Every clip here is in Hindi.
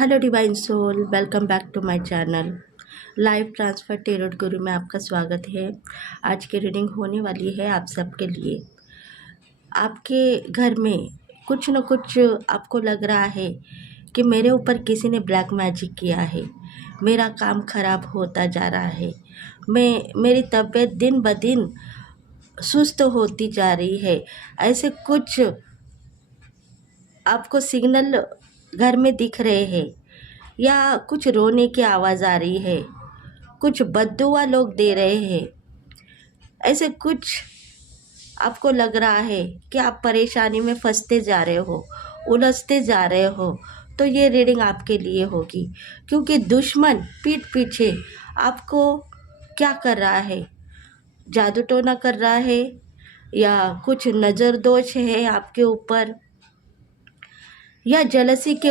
Hello divine soul, welcome back to my channel. Live transfer tarot guru में आपका स्वागत है। आज की रीडिंग होने वाली है आप सबके लिए। आपके घर में कुछ न कुछ आपको लग रहा है कि मेरे ऊपर किसी ने ब्लैक मैजिक किया है, मेरा काम खराब होता जा रहा है, मेरी तबीयत दिन ब दिन सुस्त होती जा रही है। ऐसे कुछ आपको सिग्नल घर में दिख रहे हैं या कुछ रोने की आवाज़ आ रही है, कुछ बद्दुआ लोग दे रहे हैं, ऐसे कुछ आपको लग रहा है कि आप परेशानी में फंसते जा रहे हो, उलझते जा रहे हो, तो ये रीडिंग आपके लिए होगी। क्योंकि दुश्मन पीठ पीछे आपको क्या कर रहा है, जादू टोना कर रहा है या कुछ नज़र दोष है आपके ऊपर, या जेलसी के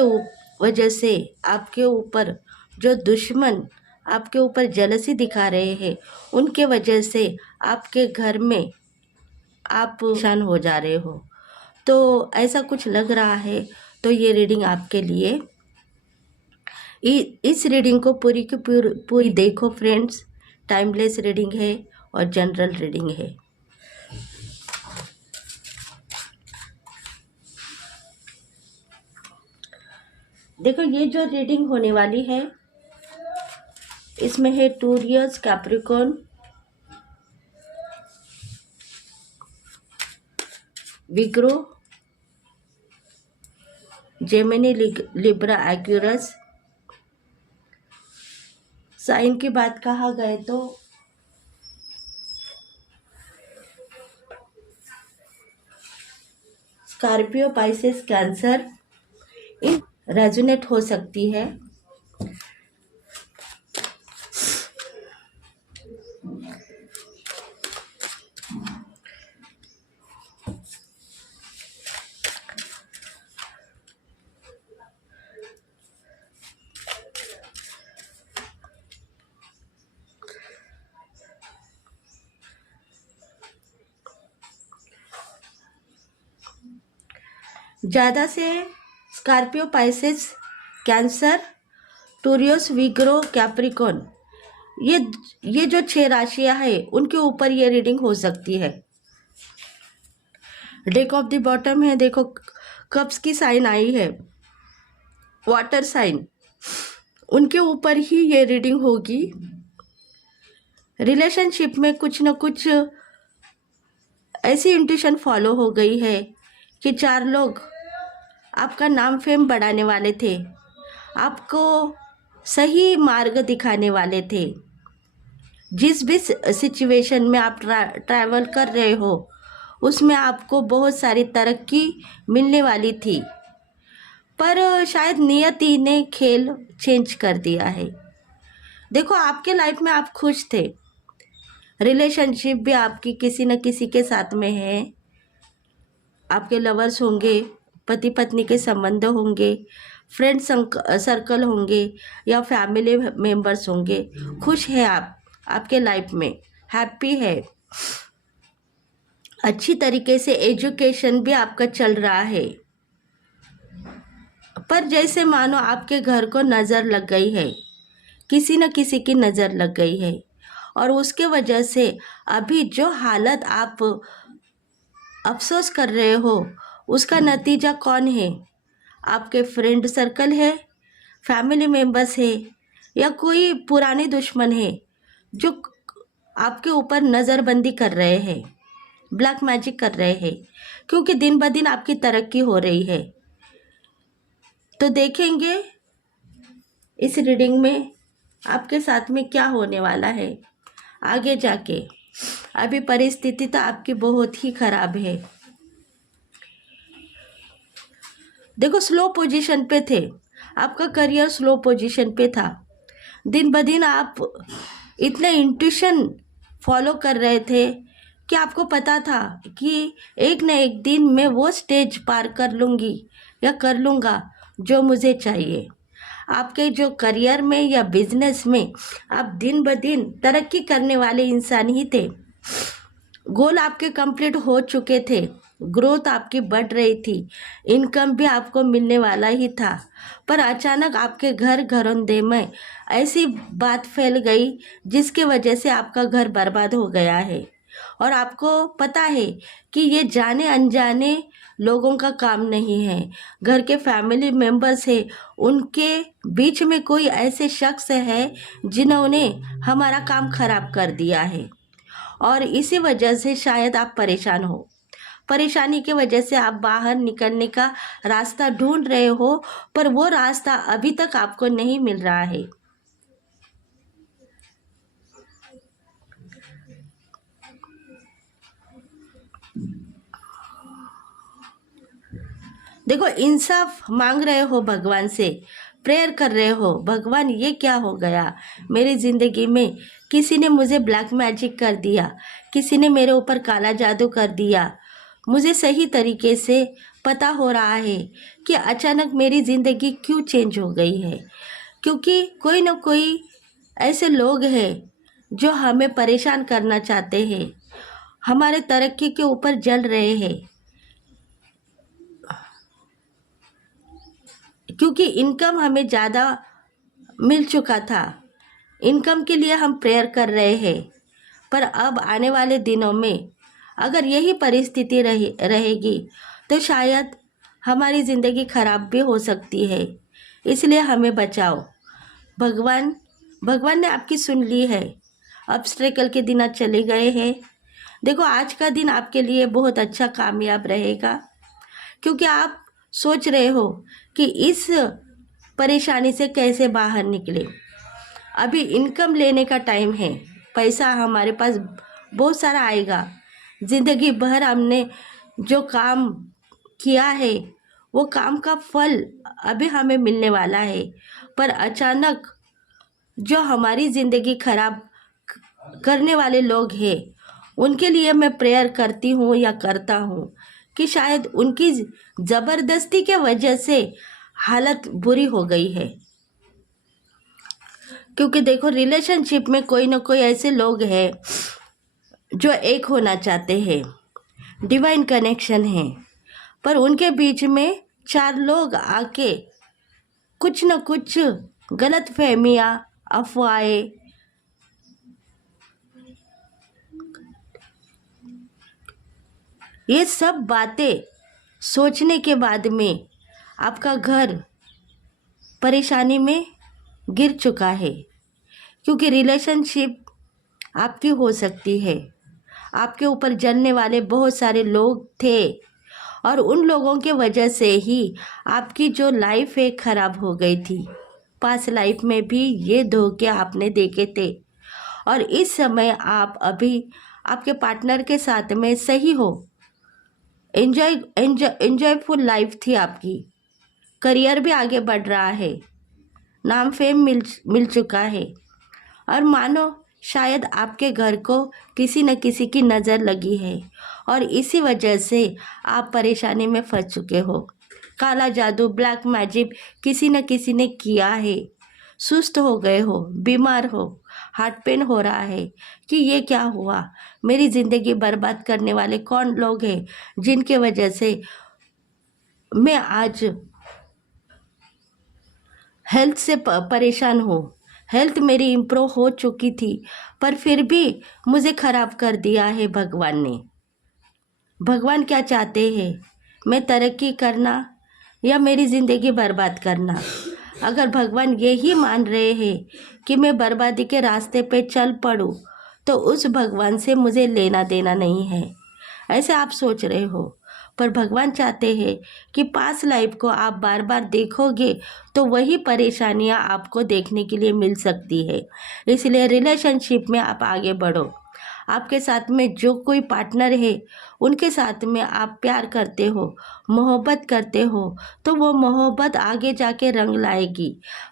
वजह से आपके ऊपर जो दुश्मन आपके ऊपर जेलसी दिखा रहे हैं, उनके वजह से आपके घर में आप परेशान हो जा रहे हो। तो ऐसा कुछ लग रहा है, तो ये रीडिंग आपके लिए। इस रीडिंग को पूरी की पूरी देखो फ्रेंड्स। टाइमलेस रीडिंग है और जनरल रीडिंग है। देखो, ये जो रीडिंग होने वाली है इसमें है टूरियस, कैप्रिकॉर्न, विग्रो, जेमिनी, लिब्रा, एक्यूरस। साइन की बात कहा गए तो स्कॉर्पियो, पाइसेस, कैंसर इन रेजोनेट हो सकती है। ज़्यादा से स्कॉर्पियो, पाइसेस, कैंसर, टूरियस, विग्रो, कैप्रिकॉर्न, ये जो 6 राशियां हैं उनके ऊपर ये रीडिंग हो सकती है। डेक ऑफ द बॉटम है, देखो कप्स की साइन आई है, वाटर साइन, उनके ऊपर ही ये रीडिंग होगी। रिलेशनशिप में कुछ न कुछ ऐसी इंट्यूशन फॉलो हो गई है कि 4 लोग आपका नाम फेम बढ़ाने वाले थे, आपको सही मार्ग दिखाने वाले थे। जिस भी सिचुएशन में आप ट्रैवल कर रहे हो उसमें आपको बहुत सारी तरक्की मिलने वाली थी, पर शायद नियति ने खेल चेंज कर दिया है। देखो, आपके लाइफ में आप खुश थे, रिलेशनशिप भी आपकी किसी न किसी के साथ में है, आपके लवर्स होंगे, पति पत्नी के संबंध होंगे, फ्रेंड सर्कल होंगे या फैमिली मेंबर्स होंगे। खुश है आप, आपके लाइफ में हैप्पी है, अच्छी तरीके से एजुकेशन भी आपका चल रहा है। पर जैसे मानो आपके घर को नज़र लग गई है, किसी न किसी की नज़र लग गई है, और उसके वजह से अभी जो हालत आप अफसोस कर रहे हो उसका नतीजा कौन है? आपके फ्रेंड सर्कल है, फैमिली मेंबर्स है, या कोई पुराने दुश्मन है जो आपके ऊपर नज़रबंदी कर रहे हैं, ब्लैक मैजिक कर रहे हैं। क्योंकि दिन ब दिन आपकी तरक्की हो रही है। तो देखेंगे इस रीडिंग में आपके साथ में क्या होने वाला है आगे जाके। अभी परिस्थिति तो आपकी बहुत ही खराब है। देखो, स्लो पोजीशन पे थे, आपका करियर स्लो पोजीशन पे था। दिन ब दिन आप इतने इंट्यूशन फॉलो कर रहे थे कि आपको पता था कि एक न एक दिन मैं वो स्टेज पार कर लूँगी या कर लूँगा जो मुझे चाहिए। आपके जो करियर में या बिजनेस में आप दिन ब दिन तरक्की करने वाले इंसान ही थे। गोल आपके कंप्लीट हो चुके थे, ग्रोथ आपकी बढ़ रही थी, इनकम भी आपको मिलने वाला ही था, पर अचानक आपके घरोंदे में ऐसी बात फैल गई जिसकी वजह से आपका घर बर्बाद हो गया है। और आपको पता है कि ये जाने अनजाने लोगों का काम नहीं है, घर के फैमिली मेंबर्स है, उनके बीच में कोई ऐसे शख्स है जिन्होंने हमारा काम खराब कर दिया है। और इसी वजह से शायद आप परेशान हो। परेशानी की वजह से आप बाहर निकलने का रास्ता ढूंढ रहे हो, पर वो रास्ता अभी तक आपको नहीं मिल रहा है। देखो, इंसाफ मांग रहे हो भगवान से, प्रेयर कर रहे हो, भगवान ये क्या हो गया मेरी ज़िंदगी में, किसी ने मुझे ब्लैक मैजिक कर दिया, किसी ने मेरे ऊपर काला जादू कर दिया। मुझे सही तरीके से पता हो रहा है कि अचानक मेरी ज़िंदगी क्यों चेंज हो गई है, क्योंकि कोई ना कोई ऐसे लोग हैं जो हमें परेशान करना चाहते हैं, हमारे तरक्की के ऊपर जल रहे हैं, क्योंकि इनकम हमें ज़्यादा मिल चुका था। इनकम के लिए हम प्रेयर कर रहे हैं, पर अब आने वाले दिनों में अगर यही परिस्थिति रहेगी तो शायद हमारी ज़िंदगी खराब भी हो सकती है। इसलिए हमें बचाओ। भगवान भगवान ने आपकी सुन ली है। ऑब्स्टेकल के दिन आज चले गए हैं। देखो, आज का दिन आपके लिए बहुत अच्छा कामयाब रहेगा, क्योंकि आप सोच रहे हो कि इस परेशानी से कैसे बाहर निकले। अभी इनकम लेने का टाइम है, पैसा हमारे पास बहुत सारा आएगा। ज़िंदगी भर हमने जो काम किया है वो काम का फल अभी हमें मिलने वाला है, पर अचानक जो हमारी ज़िंदगी खराब करने वाले लोग हैं उनके लिए मैं प्रेयर करती हूँ या करता हूँ कि शायद उनकी ज़बरदस्ती के वजह से हालत बुरी हो गई है। क्योंकि देखो, रिलेशनशिप में कोई ना कोई ऐसे लोग हैं जो एक होना चाहते हैं, डिवाइन कनेक्शन है, पर उनके बीच में 4 लोग आके कुछ न कुछ गलत फहमियाँ, अफवाहें, ये सब बातें सोचने के बाद में आपका घर परेशानी में गिर चुका है। क्योंकि रिलेशनशिप आपकी हो सकती है, आपके ऊपर जलने वाले बहुत सारे लोग थे, और उन लोगों के वजह से ही आपकी जो लाइफ है खराब हो गई थी। पास्ट लाइफ में भी ये धोखे आपने देखे थे, और इस समय आप अभी आपके पार्टनर के साथ में सही हो। एंजॉयफुल लाइफ थी आपकी, करियर भी आगे बढ़ रहा है, नाम फेम मिल चुका है, और मानो शायद आपके घर को किसी न किसी की नज़र लगी है, और इसी वजह से आप परेशानी में फंस चुके हो। काला जादू, ब्लैक मैजिक किसी न किसी ने किया है, सुस्त हो गए हो, बीमार हो, हार्ट पेन हो रहा है कि ये क्या हुआ, मेरी ज़िंदगी बर्बाद करने वाले कौन लोग हैं जिनके वजह से मैं आज हेल्थ से परेशान हूँ। हेल्थ मेरी इम्प्रूव हो चुकी थी, पर फिर भी मुझे ख़राब कर दिया है भगवान ने। भगवान क्या चाहते हैं, मैं तरक्की करना या मेरी ज़िंदगी बर्बाद करना? अगर भगवान यही मान रहे हैं कि मैं बर्बादी के रास्ते पे चल पड़ूँ, तो उस भगवान से मुझे लेना देना नहीं है, ऐसे आप सोच रहे हो। पर भगवान चाहते हैं कि पास्ट लाइफ को आप बार बार देखोगे तो वही परेशानियां आपको देखने के लिए मिल सकती है। इसलिए रिलेशनशिप में आप आगे बढ़ो। आपके साथ में जो कोई पार्टनर है उनके साथ में आप प्यार करते हो, मोहब्बत करते हो, तो वो मोहब्बत आगे जाके रंग लाएगी।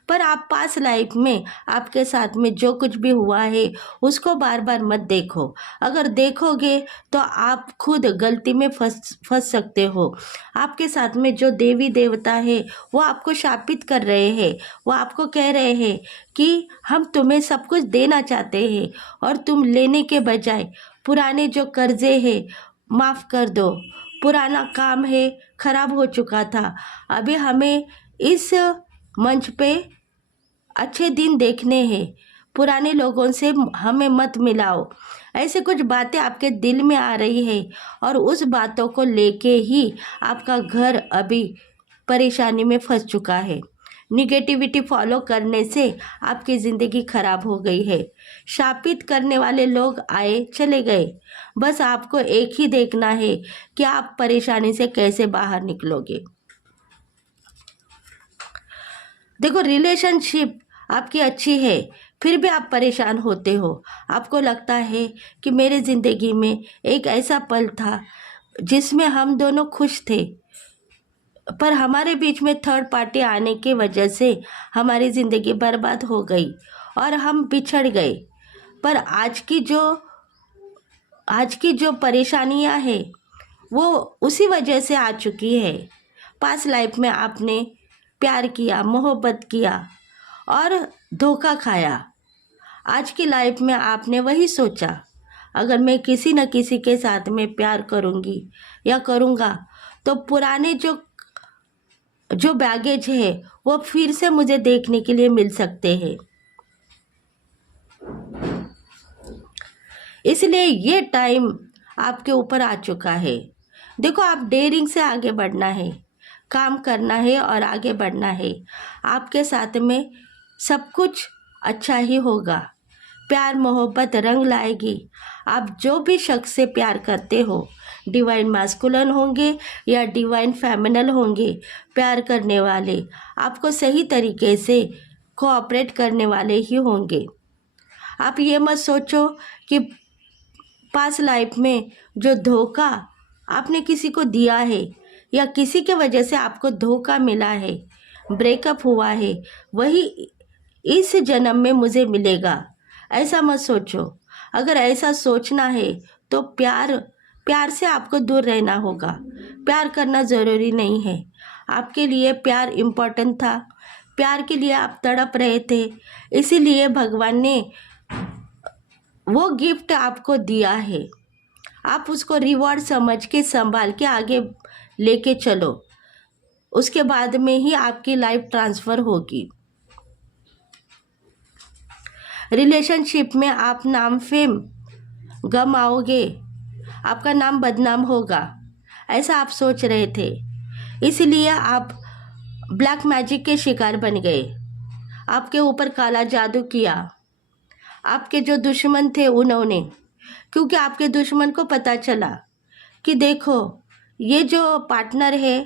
पर आप पास्ट लाइफ में आपके साथ में जो कुछ भी हुआ है उसको बार बार मत देखो। अगर देखोगे तो आप खुद गलती में फंस सकते हो। आपके साथ में जो देवी देवता है वो आपको शापित कर रहे हैं, वो आपको कह रहे हैं कि हम तुम्हें सब कुछ देना चाहते हैं, और तुम लेने के बजाय पुराने जो कर्जे हैं माफ़ कर दो, पुराना काम है, खराब हो चुका था। अभी हमें इस मंच पे अच्छे दिन देखने हैं। पुराने लोगों से हमें मत मिलाओ। ऐसे कुछ बातें आपके दिल में आ रही है और उस बातों को लेके ही आपका घर अभी परेशानी में फंस चुका है। निगेटिविटी फॉलो करने से आपकी ज़िंदगी खराब हो गई है। शापित करने वाले लोग आए चले गए, बस आपको एक ही देखना है कि आप परेशानी से कैसे बाहर निकलोगे। देखो, रिलेशनशिप आपकी अच्छी है, फिर भी आप परेशान होते हो। आपको लगता है कि मेरे ज़िंदगी में एक ऐसा पल था जिसमें हम दोनों खुश थे, पर हमारे बीच में थर्ड पार्टी आने की वजह से हमारी ज़िंदगी बर्बाद हो गई और हम बिछड़ गए। पर आज की जो परेशानियां हैं वो उसी वजह से आ चुकी है। पास्ट लाइफ में आपने प्यार किया, मोहब्बत किया और धोखा खाया। आज की लाइफ में आपने वही सोचा, अगर मैं किसी न किसी के साथ में प्यार करूँगी या करूँगा तो पुराने जो बैगेज है वो फिर से मुझे देखने के लिए मिल सकते हैं। इसलिए ये टाइम आपके ऊपर आ चुका है। देखो, आप डेयरिंग से आगे बढ़ना है, काम करना है और आगे बढ़ना है। आपके साथ में सब कुछ अच्छा ही होगा। प्यार मोहब्बत रंग लाएगी। आप जो भी शख्स से प्यार करते हो, डिवाइन मास्कुलिन होंगे या डिवाइन फेमिनल होंगे, प्यार करने वाले आपको सही तरीके से कोऑपरेट करने वाले ही होंगे। आप ये मत सोचो कि पास्ट लाइफ में जो धोखा आपने किसी को दिया है या किसी के वजह से आपको धोखा मिला है, ब्रेकअप हुआ है, वही इस जन्म में मुझे मिलेगा, ऐसा मत सोचो। अगर ऐसा सोचना है तो प्यार से आपको दूर रहना होगा। प्यार करना ज़रूरी नहीं है। आपके लिए प्यार इम्पोर्टेंट था, प्यार के लिए आप तड़प रहे थे, इसीलिए भगवान ने वो गिफ्ट आपको दिया है। आप उसको रिवॉर्ड समझ के संभाल के आगे लेके चलो, उसके बाद में ही आपकी लाइफ ट्रांसफ़र होगी। रिलेशनशिप में आप नाम फेम गमाओगे, आपका नाम बदनाम होगा, ऐसा आप सोच रहे थे, इसलिए आप ब्लैक मैजिक के शिकार बन गए। आपके ऊपर काला जादू किया। आपके जो दुश्मन थे उन्होंने, क्योंकि आपके दुश्मन को पता चला कि देखो, ये जो पार्टनर है,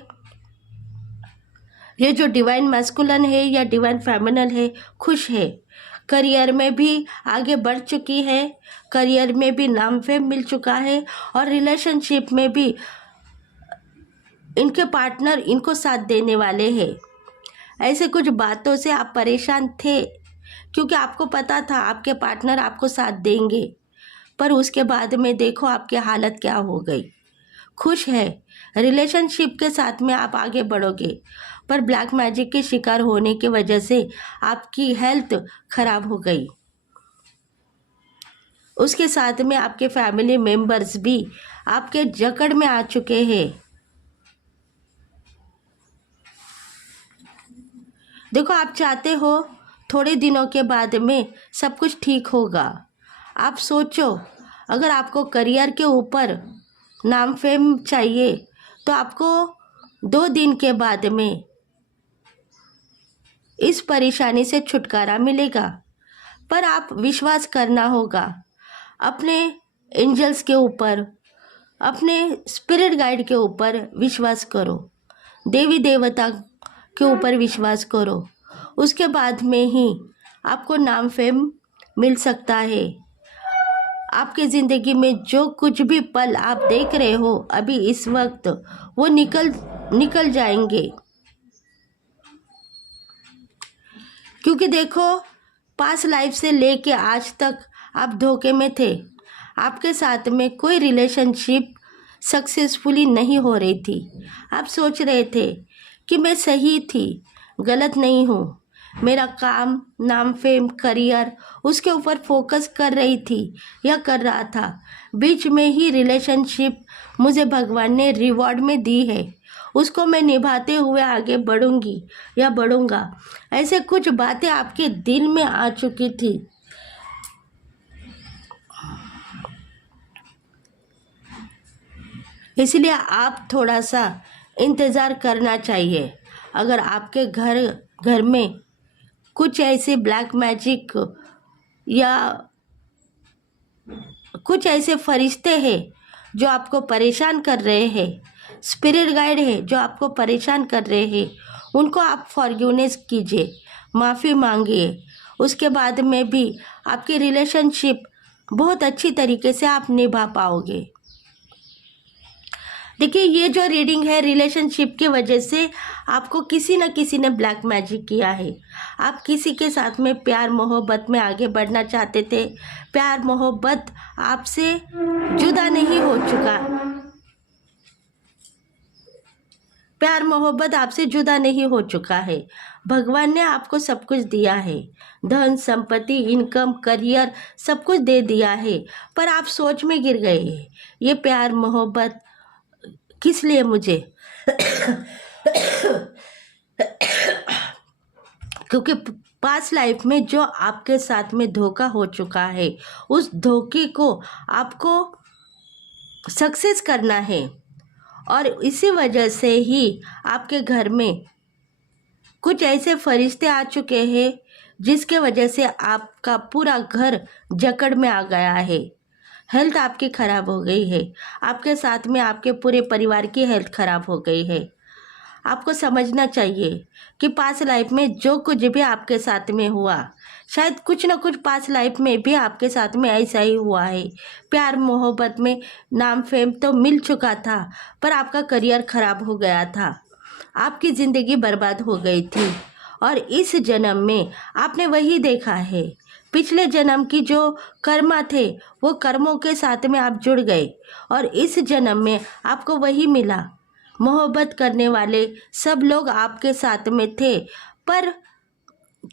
ये जो डिवाइन मैस्कुलिन है या डिवाइन फेमिनल है, खुश है, करियर में भी आगे बढ़ चुकी है, करियर में भी नाम फेम मिल चुका है और रिलेशनशिप में भी इनके पार्टनर इनको साथ देने वाले हैं। ऐसे कुछ बातों से आप परेशान थे क्योंकि आपको पता था आपके पार्टनर आपको साथ देंगे, पर उसके बाद में देखो आपकी हालत क्या हो गई। खुश है, रिलेशनशिप के साथ में आप आगे बढ़ोगे, पर ब्लैक मैजिक के शिकार होने की वजह से आपकी हेल्थ खराब हो गई। उसके साथ में आपके फैमिली मेंबर्स भी आपके जकड़ में आ चुके हैं। देखो, आप चाहते हो थोड़े दिनों के बाद में सब कुछ ठीक होगा। आप सोचो, अगर आपको करियर के ऊपर नाम फेम चाहिए तो आपको 2 दिन के बाद में इस परेशानी से छुटकारा मिलेगा। पर आप विश्वास करना होगा अपने एंजल्स के ऊपर, अपने स्पिरिट गाइड के ऊपर विश्वास करो, देवी देवता के ऊपर विश्वास करो। उसके बाद में ही आपको नाम फेम मिल सकता है। आपके ज़िंदगी में जो कुछ भी पल आप देख रहे हो अभी इस वक्त, वो निकल जाएंगे। क्योंकि देखो, पास्ट लाइफ से लेके आज तक आप धोखे में थे। आपके साथ में कोई रिलेशनशिप सक्सेसफुली नहीं हो रही थी। आप सोच रहे थे कि मैं सही थी, गलत नहीं हूँ, मेरा काम, नाम, फेम, करियर, उसके ऊपर फोकस कर रही थी या कर रहा था। बीच में ही रिलेशनशिप मुझे भगवान ने रिवॉर्ड में दी है, उसको मैं निभाते हुए आगे बढ़ूंगी या बढ़ूंगा। ऐसे कुछ बातें आपके दिल में आ चुकी थी। इसलिए आप थोड़ा सा इंतज़ार करना चाहिए। अगर आपके घर में कुछ ऐसे ब्लैक मैजिक या कुछ ऐसे फरिश्ते हैं जो आपको परेशान कर रहे हैं, स्पिरिट गाइड है जो आपको परेशान कर रहे हैं, उनको आप फॉरगिवनेस कीजिए, माफ़ी मांगिए। उसके बाद में भी आपकी रिलेशनशिप बहुत अच्छी तरीके से आप निभा पाओगे। देखिए, ये जो रीडिंग है, रिलेशनशिप की वजह से आपको किसी न किसी ने ब्लैक मैजिक किया है। आप किसी के साथ में प्यार मोहब्बत में आगे बढ़ना चाहते थे, प्यार मोहब्बत आपसे जुदा नहीं हो चुका, प्यार मोहब्बत आपसे जुदा नहीं हो चुका है। भगवान ने आपको सब कुछ दिया है, धन संपत्ति, इनकम, करियर, सब कुछ दे दिया है, पर आप सोच में गिर गए हैं, ये प्यार मोहब्बत किस लिए मुझे क्योंकि पास्ट लाइफ में जो आपके साथ में धोखा हो चुका है, उस धोखे को आपको सक्सेस करना है। और इसी वजह से ही आपके घर में कुछ ऐसे फरिश्ते आ चुके हैं जिसके वजह से आपका पूरा घर जकड़ में आ गया है। हेल्थ आपकी ख़राब हो गई है, आपके साथ में आपके पूरे परिवार की हेल्थ ख़राब हो गई है। आपको समझना चाहिए कि पास्ट लाइफ में जो कुछ भी आपके साथ में हुआ, शायद कुछ ना कुछ पास्ट लाइफ में भी आपके साथ में ऐसा ही हुआ है। प्यार मोहब्बत में नाम फेम तो मिल चुका था, पर आपका करियर ख़राब हो गया था, आपकी ज़िंदगी बर्बाद हो गई थी। और इस जन्म में आपने वही देखा है, पिछले जन्म की जो कर्मा थे वो कर्मों के साथ में आप जुड़ गए और इस जन्म में आपको वही मिला। मोहब्बत करने वाले सब लोग आपके साथ में थे, पर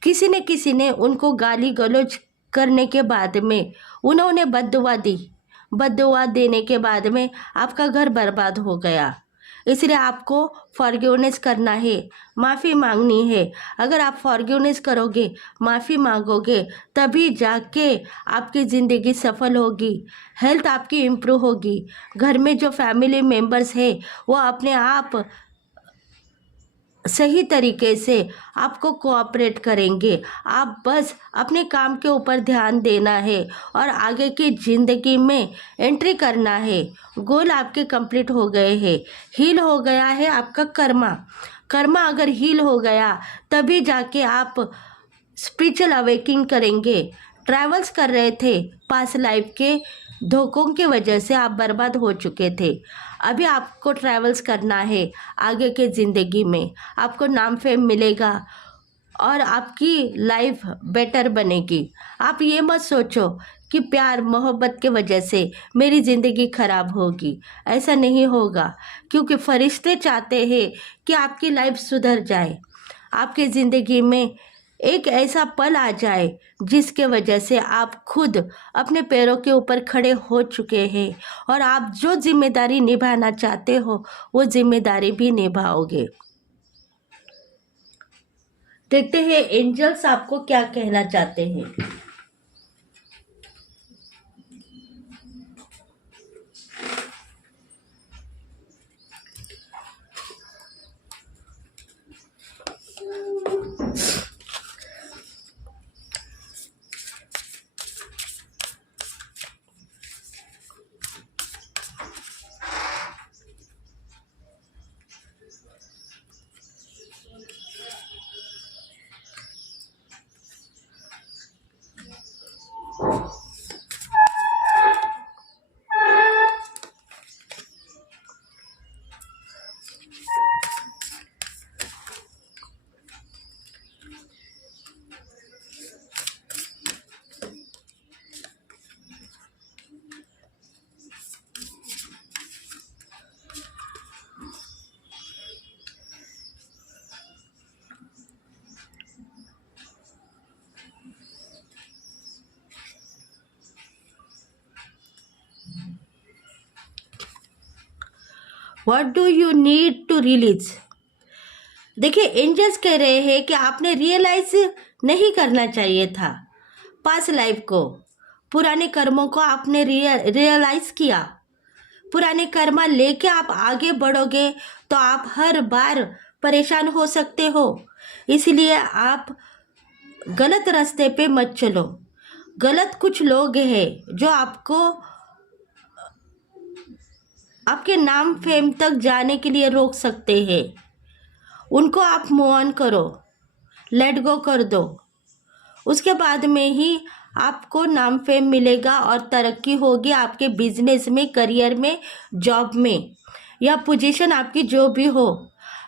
किसी ने उनको गाली गलौज करने के बाद में उन्होंने बद्दुआ दी। बद्दुआ देने के बाद में आपका घर बर्बाद हो गया। इसलिए आपको फॉरगिवनेस करना है, माफ़ी मांगनी है। अगर आप फॉरगिवनेस करोगे, माफ़ी मांगोगे, तभी जाके आपकी ज़िंदगी सफल होगी, हेल्थ आपकी इम्प्रूव होगी। घर में जो फैमिली मेम्बर्स है वो अपने आप सही तरीके से आपको कोऑपरेट करेंगे। आप बस अपने काम के ऊपर ध्यान देना है और आगे की ज़िंदगी में एंट्री करना है। गोल आपके कंप्लीट हो गए हैं, हील हो गया है आपका कर्मा। कर्मा अगर हील हो गया तभी जाके आप स्पिरिचुअल अवेकिंग करेंगे। ट्रैवल्स कर रहे थे, पास्ट लाइफ के धोखों की वजह से आप बर्बाद हो चुके थे। अभी आपको ट्रैवल्स करना है आगे के ज़िंदगी में, आपको नाम फेम मिलेगा और आपकी लाइफ बेटर बनेगी। आप ये मत सोचो कि प्यार मोहब्बत के वजह से मेरी ज़िंदगी ख़राब होगी, ऐसा नहीं होगा, क्योंकि फरिश्ते चाहते हैं कि आपकी लाइफ सुधर जाए, आपकी ज़िंदगी में एक ऐसा पल आ जाए जिसके वजह से आप खुद अपने पैरों के ऊपर खड़े हो चुके हैं और आप जो जिम्मेदारी निभाना चाहते हो वो जिम्मेदारी भी निभाओगे। देखते हैं एंजल्स आपको क्या कहना चाहते हैं। What do you need to release. देखिए, एंजल्स कह रहे हैं कि आपने रियलाइज नहीं करना चाहिए था पास्ट लाइफ को, पुराने कर्मों को आपने रियलाइज किया। पुराने कर्मा लेके आप आगे बढ़ोगे तो आप हर बार परेशान हो सकते हो। इसलिए आप गलत रास्ते पे मत चलो। गलत कुछ लोग हैं जो आपको आपके नाम फेम तक जाने के लिए रोक सकते हैं। उनको आप मूव ऑन करो, लेट गो कर दो। उसके बाद में ही आपको नाम फेम मिलेगा और तरक्की होगी आपके बिजनेस में, करियर में, जॉब में, या पोजीशन आपकी जो भी हो।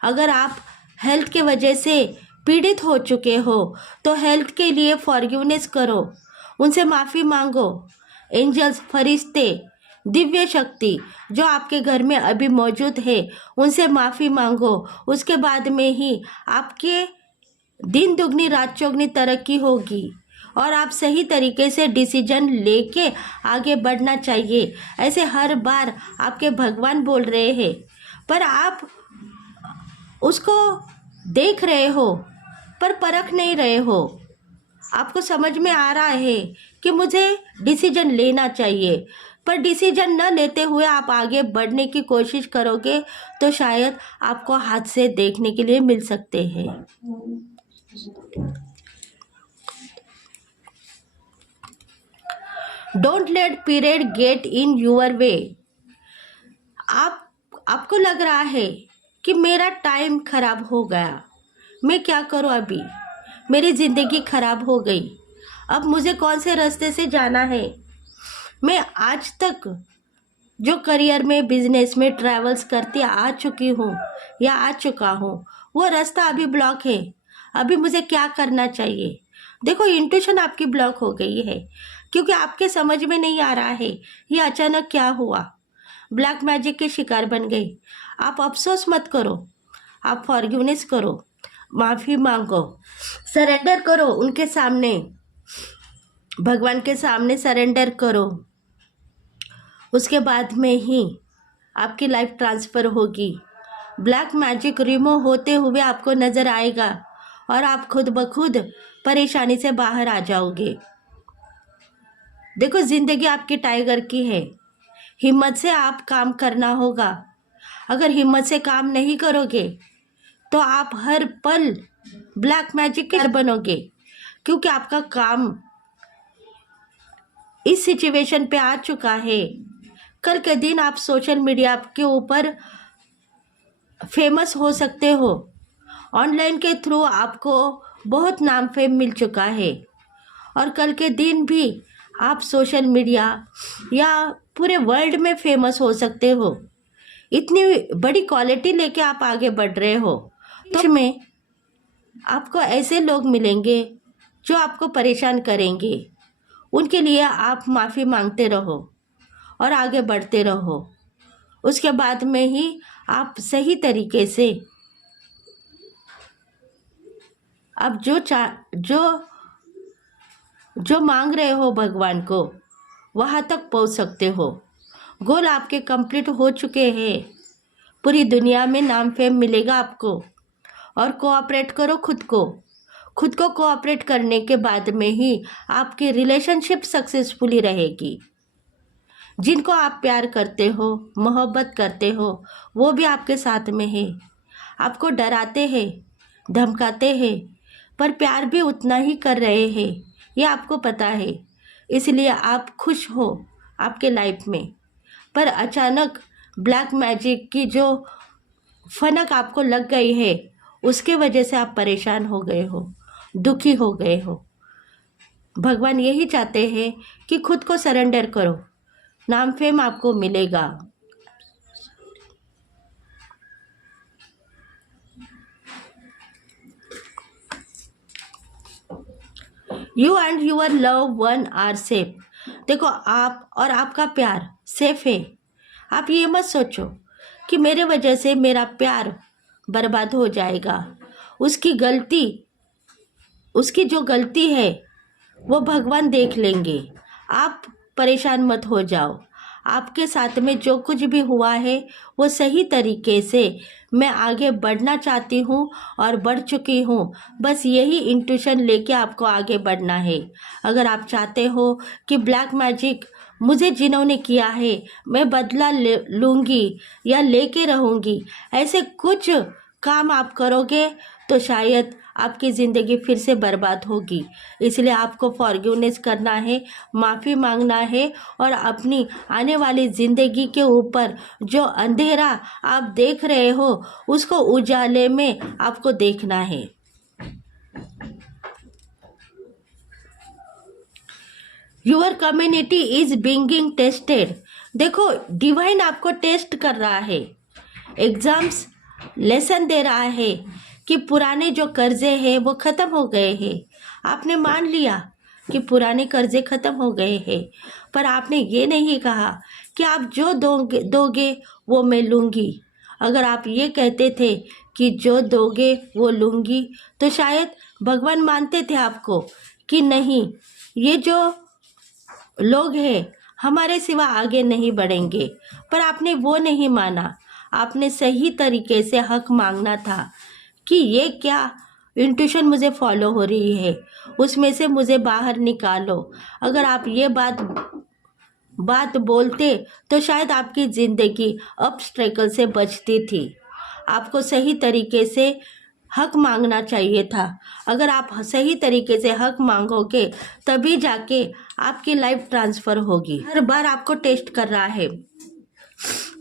अगर आप हेल्थ के वजह से पीड़ित हो चुके हो तो हेल्थ के लिए फॉरगिवनेस करो, उनसे माफ़ी मांगो। एंजल्स, फरिश्ते, दिव्य शक्ति जो आपके घर में अभी मौजूद है, उनसे माफ़ी मांगो। उसके बाद में ही आपके दिन दुगनी रात चौगनी तरक्की होगी और आप सही तरीके से डिसीजन लेके आगे बढ़ना चाहिए। ऐसे हर बार आपके भगवान बोल रहे हैं, पर आप उसको देख रहे हो पर परख नहीं रहे हो। आपको समझ में आ रहा है कि मुझे डिसीजन लेना चाहिए, पर डिसीजन न लेते हुए आप आगे बढ़ने की कोशिश करोगे तो शायद आपको हाथ से देखने के लिए मिल सकते हैं। Don't let period get in your way. आपको लग रहा है कि मेरा टाइम खराब हो गया, मैं क्या करूं, अभी मेरी ज़िंदगी खराब हो गई, अब मुझे कौन से रास्ते से जाना है। मैं आज तक जो करियर में, बिजनेस में ट्रैवल्स करती आ चुकी हूँ या आ चुका हूँ, वो रास्ता अभी ब्लॉक है। अभी मुझे क्या करना चाहिए। देखो, इंट्यूशन आपकी ब्लॉक हो गई है क्योंकि आपके समझ में नहीं आ रहा है ये अचानक क्या हुआ। ब्लैक मैजिक के शिकार बन गई। आप अफसोस मत करो, आप फॉरगिवनेस करो, माफ़ी मांगो, सरेंडर करो उनके सामने, भगवान के सामने सरेंडर करो। उसके बाद में ही आपकी लाइफ ट्रांसफ़र होगी। ब्लैक मैजिक रिमूव होते हुए आपको नज़र आएगा और आप खुद ब खुद परेशानी से बाहर आ जाओगे। देखो, ज़िंदगी आपकी टाइगर की है, हिम्मत से आप काम करना होगा। अगर हिम्मत से काम नहीं करोगे तो आप हर पल ब्लैक मैजिक के बनोगे, क्योंकि आपका काम इस सिचुएशन पे आ चुका है। कल के दिन आप सोशल मीडिया के ऊपर फेमस हो सकते हो। ऑनलाइन के थ्रू आपको बहुत नाम फेम मिल चुका है और कल के दिन भी आप सोशल मीडिया या पूरे वर्ल्ड में फेमस हो सकते हो। इतनी बड़ी क्वालिटी लेके आप आगे बढ़ रहे हो, तो इसमें आपको ऐसे लोग मिलेंगे जो आपको परेशान करेंगे। उनके लिए आप माफ़ी मांगते रहो और आगे बढ़ते रहो। उसके बाद में ही आप सही तरीके से आप जो मांग रहे हो भगवान को, वहाँ तक पहुँच सकते हो। गोल आपके कंप्लीट हो चुके हैं। पूरी दुनिया में नाम फेम मिलेगा आपको। और कोऑपरेट करो खुद को कोऑपरेट करने के बाद में ही आपकी रिलेशनशिप सक्सेसफुली रहेगी। जिनको आप प्यार करते हो, मोहब्बत करते हो, वो भी आपके साथ में है। आपको डराते हैं, धमकाते हैं, पर प्यार भी उतना ही कर रहे हैं, ये आपको पता है। इसलिए आप खुश हो आपके लाइफ में। पर अचानक ब्लैक मैजिक की जो फनक आपको लग गई है, उसके वजह से आप परेशान हो गए हो, दुखी हो गए हो। भगवान यही चाहते हैं कि खुद को सरेंडर करो, नाम फेम आपको मिलेगा। You and your love one are safe. देखो, आप और आपका प्यार सेफ है। आप ये मत सोचो कि मेरे वजह से मेरा प्यार बर्बाद हो जाएगा। उसकी जो गलती है वो भगवान देख लेंगे। आप परेशान मत हो जाओ। आपके साथ में जो कुछ भी हुआ है वो सही तरीके से मैं आगे बढ़ना चाहती हूँ और बढ़ चुकी हूँ। बस यही इंट्यूशन लेके आपको आगे बढ़ना है। अगर आप चाहते हो कि ब्लैक मैजिक मुझे जिन्होंने किया है मैं बदला लूँगी या लेके रहूँगी, ऐसे कुछ काम आप करोगे तो शायद आपकी ज़िंदगी फिर से बर्बाद होगी। इसलिए आपको फॉरगिवनेस करना है, माफ़ी मांगना है और अपनी आने वाली ज़िंदगी के ऊपर जो अंधेरा आप देख रहे हो उसको उजाले में आपको देखना है। Your community is being tested. देखो, डिवाइन आपको टेस्ट कर रहा है, एग्जाम्स लेसन दे रहा है कि पुराने जो कर्जे हैं वो ख़त्म हो गए हैं। आपने मान लिया कि पुराने कर्जे ख़त्म हो गए हैं, पर आपने ये नहीं कहा कि आप जो दोगे वो मैं लूँगी। अगर आप ये कहते थे कि जो दोगे वो लूँगी तो शायद भगवान मानते थे आपको कि नहीं, ये जो लोग हैं हमारे सिवा आगे नहीं बढ़ेंगे। पर आपने वो नहीं माना। आपने सही तरीके से हक मांगना था कि ये क्या इंट्यूशन मुझे फॉलो हो रही है, उसमें से मुझे बाहर निकालो। अगर आप ये बात बोलते तो शायद आपकी ज़िंदगी ऑब्स्टेकल से बचती थी। आपको सही तरीके से हक मांगना चाहिए था। अगर आप सही तरीके से हक मांगोगे तभी जाके आपकी लाइफ ट्रांसफ़र होगी। हर बार आपको टेस्ट कर रहा है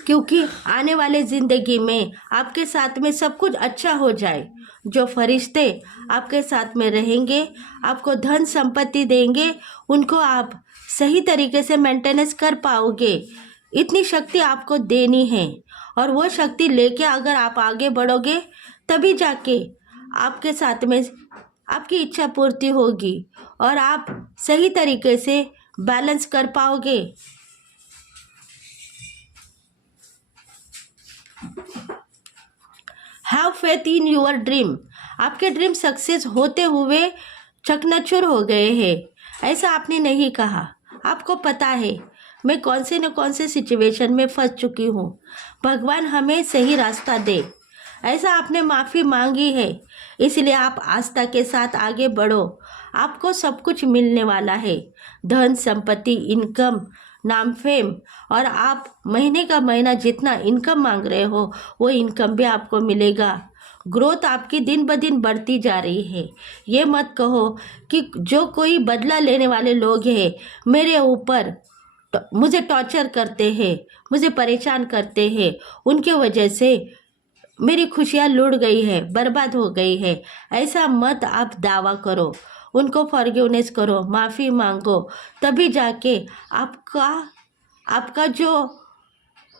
क्योंकि आने वाले ज़िंदगी में आपके साथ में सब कुछ अच्छा हो जाए। जो फरिश्ते आपके साथ में रहेंगे, आपको धन संपत्ति देंगे, उनको आप सही तरीके से मेंटेनेंस कर पाओगे। इतनी शक्ति आपको देनी है और वो शक्ति लेके अगर आप आगे बढ़ोगे तभी जाके आपके साथ में आपकी इच्छा पूर्ति होगी और आप सही तरीके से बैलेंस कर पाओगे। Have faith in your dream. आपके ड्रीम सक्सेस होते हुए चकनाचूर हो गए हैं, ऐसा आपने नहीं कहा। आपको पता है मैं कौन से न कौन से सिचुएशन में फंस चुकी हूँ, भगवान हमें सही रास्ता दे, ऐसा आपने माफ़ी मांगी है। इसलिए आप आस्था के साथ आगे बढ़ो। आपको सब कुछ मिलने वाला है, धन संपत्ति, इनकम, नाम, फेम, और आप महीने का महीना जितना इनकम मांग रहे हो वो इनकम भी आपको मिलेगा। ग्रोथ आपकी दिन ब दिन बढ़ती जा रही है। ये मत कहो कि जो कोई बदला लेने वाले लोग हैं मेरे ऊपर मुझे टॉर्चर करते हैं, मुझे परेशान करते हैं, उनके वजह से मेरी खुशियाँ लुढ़ गई है, बर्बाद हो गई है। ऐसा मत आप दावा करो। उनको फॉरगिवनेस करो, माफ़ी मांगो, तभी जाके आपका जो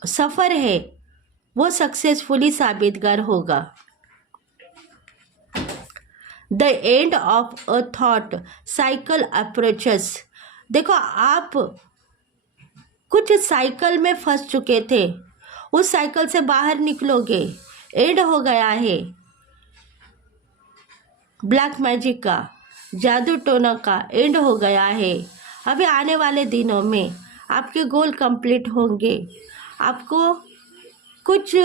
सफ़र है वो सक्सेसफुली साबितगार होगा। The end of a thought cycle approaches. देखो, आप कुछ साइकिल में फंस चुके थे, उस साइकिल से बाहर निकलोगे। एंड हो गया है ब्लैक मैजिक का, जादू टोना का एंड हो गया है। अभी आने वाले दिनों में आपके गोल कंप्लीट होंगे। आपको कुछ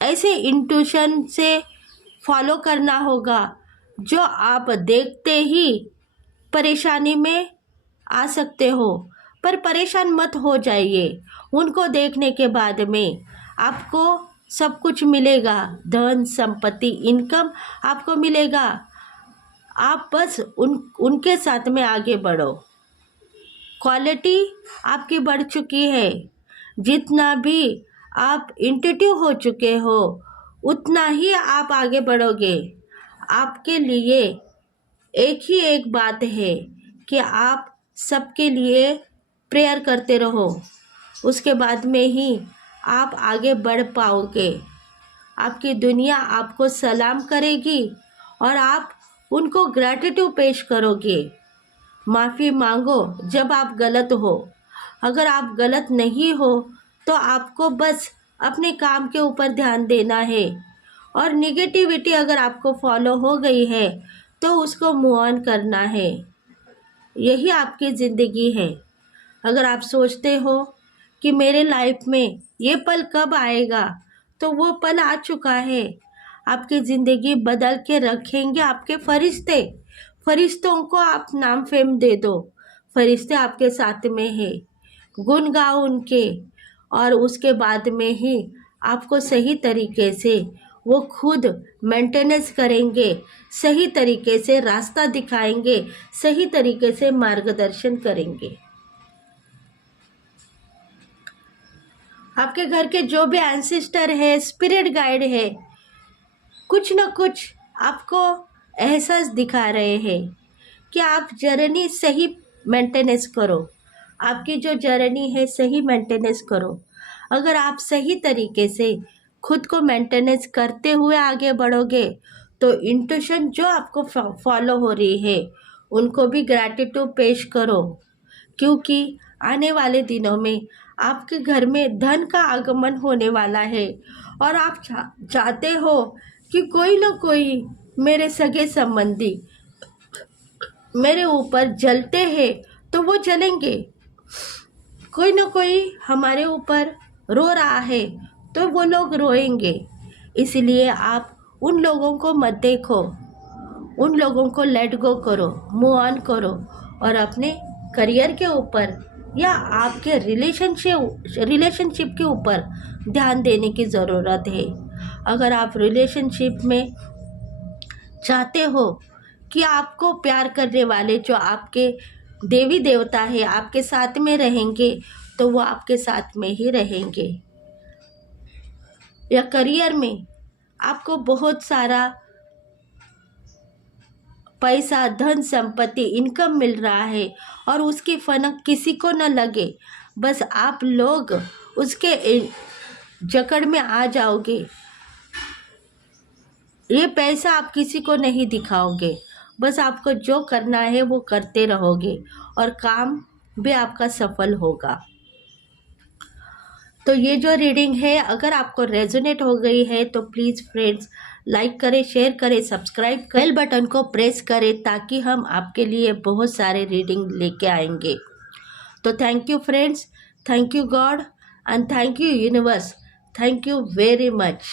ऐसे इंट्यूशन से फॉलो करना होगा जो आप देखते ही परेशानी में आ सकते हो, पर परेशान मत हो जाइए। उनको देखने के बाद में आपको सब कुछ मिलेगा, धन संपत्ति, इनकम आपको मिलेगा। आप बस उनके साथ में आगे बढ़ो। क्वालिटी आपकी बढ़ चुकी है। जितना भी आप इंट्यूटिव हो चुके हो उतना ही आप आगे बढ़ोगे। आपके लिए एक ही एक बात है कि आप सबके लिए प्रेयर करते रहो, उसके बाद में ही आप आगे बढ़ पाओगे। आपकी दुनिया आपको सलाम करेगी और आप उनको ग्रैटिट्यूड पेश करोगे। माफ़ी मांगो जब आप गलत हो। अगर आप गलत नहीं हो तो आपको बस अपने काम के ऊपर ध्यान देना है, और निगेटिविटी अगर आपको फॉलो हो गई है तो उसको मूव ऑन करना है। यही आपकी ज़िंदगी है। अगर आप सोचते हो कि मेरे लाइफ में ये पल कब आएगा, तो वो पल आ चुका है। आपकी ज़िंदगी बदल के रखेंगे आपके फरिश्ते। फरिश्तों को आप नाम फेम दे दो, फरिश्ते आपके साथ में है, गुण गाओ उनके, और उसके बाद में ही आपको सही तरीके से वो खुद मेंटेनेंस करेंगे, सही तरीके से रास्ता दिखाएंगे, सही तरीके से मार्गदर्शन करेंगे। आपके घर के जो भी एंसेस्टर है, स्पिरिट गाइड है, कुछ न कुछ आपको एहसास दिखा रहे हैं कि आप जर्नी सही मेंटेनेंस करो, आपकी जो जर्नी है सही मेंटेनेंस करो। अगर आप सही तरीके से खुद को मेंटेनेंस करते हुए आगे बढ़ोगे, तो इंट्यूशन जो आपको फॉलो हो रही है उनको भी ग्रैटिट्यूड पेश करो, क्योंकि आने वाले दिनों में आपके घर में धन का आगमन होने वाला है। और आप चाहते हो कि कोई ना कोई मेरे सगे संबंधी मेरे ऊपर जलते हैं तो वो जलेंगे, कोई ना कोई हमारे ऊपर रो रहा है तो वो लोग रोएंगे। इसलिए आप उन लोगों को मत देखो, उन लोगों को लेट गो करो, मूव ऑन करो, और अपने करियर के ऊपर या आपके रिलेशनशिप के ऊपर ध्यान देने की ज़रूरत है। अगर आप रिलेशनशिप में चाहते हो कि आपको प्यार करने वाले जो आपके देवी देवता है आपके साथ में रहेंगे, तो वो आपके साथ में ही रहेंगे। या करियर में आपको बहुत सारा पैसा, धन, संपत्ति, इनकम मिल रहा है और उसकी फनक किसी को न लगे, बस आप लोग उसके जकड़ में आ जाओगे। ये पैसा आप किसी को नहीं दिखाओगे, बस आपको जो करना है वो करते रहोगे और काम भी आपका सफल होगा। तो ये जो रीडिंग है, अगर आपको रेजोनेट हो गई है तो प्लीज़ फ्रेंड्स लाइक करें, शेयर करें, सब्सक्राइब करें, बेल बटन को प्रेस करें, ताकि हम आपके लिए बहुत सारे रीडिंग लेके आएंगे। तो thank you friends, thank you God and thank you universe, thank you very much.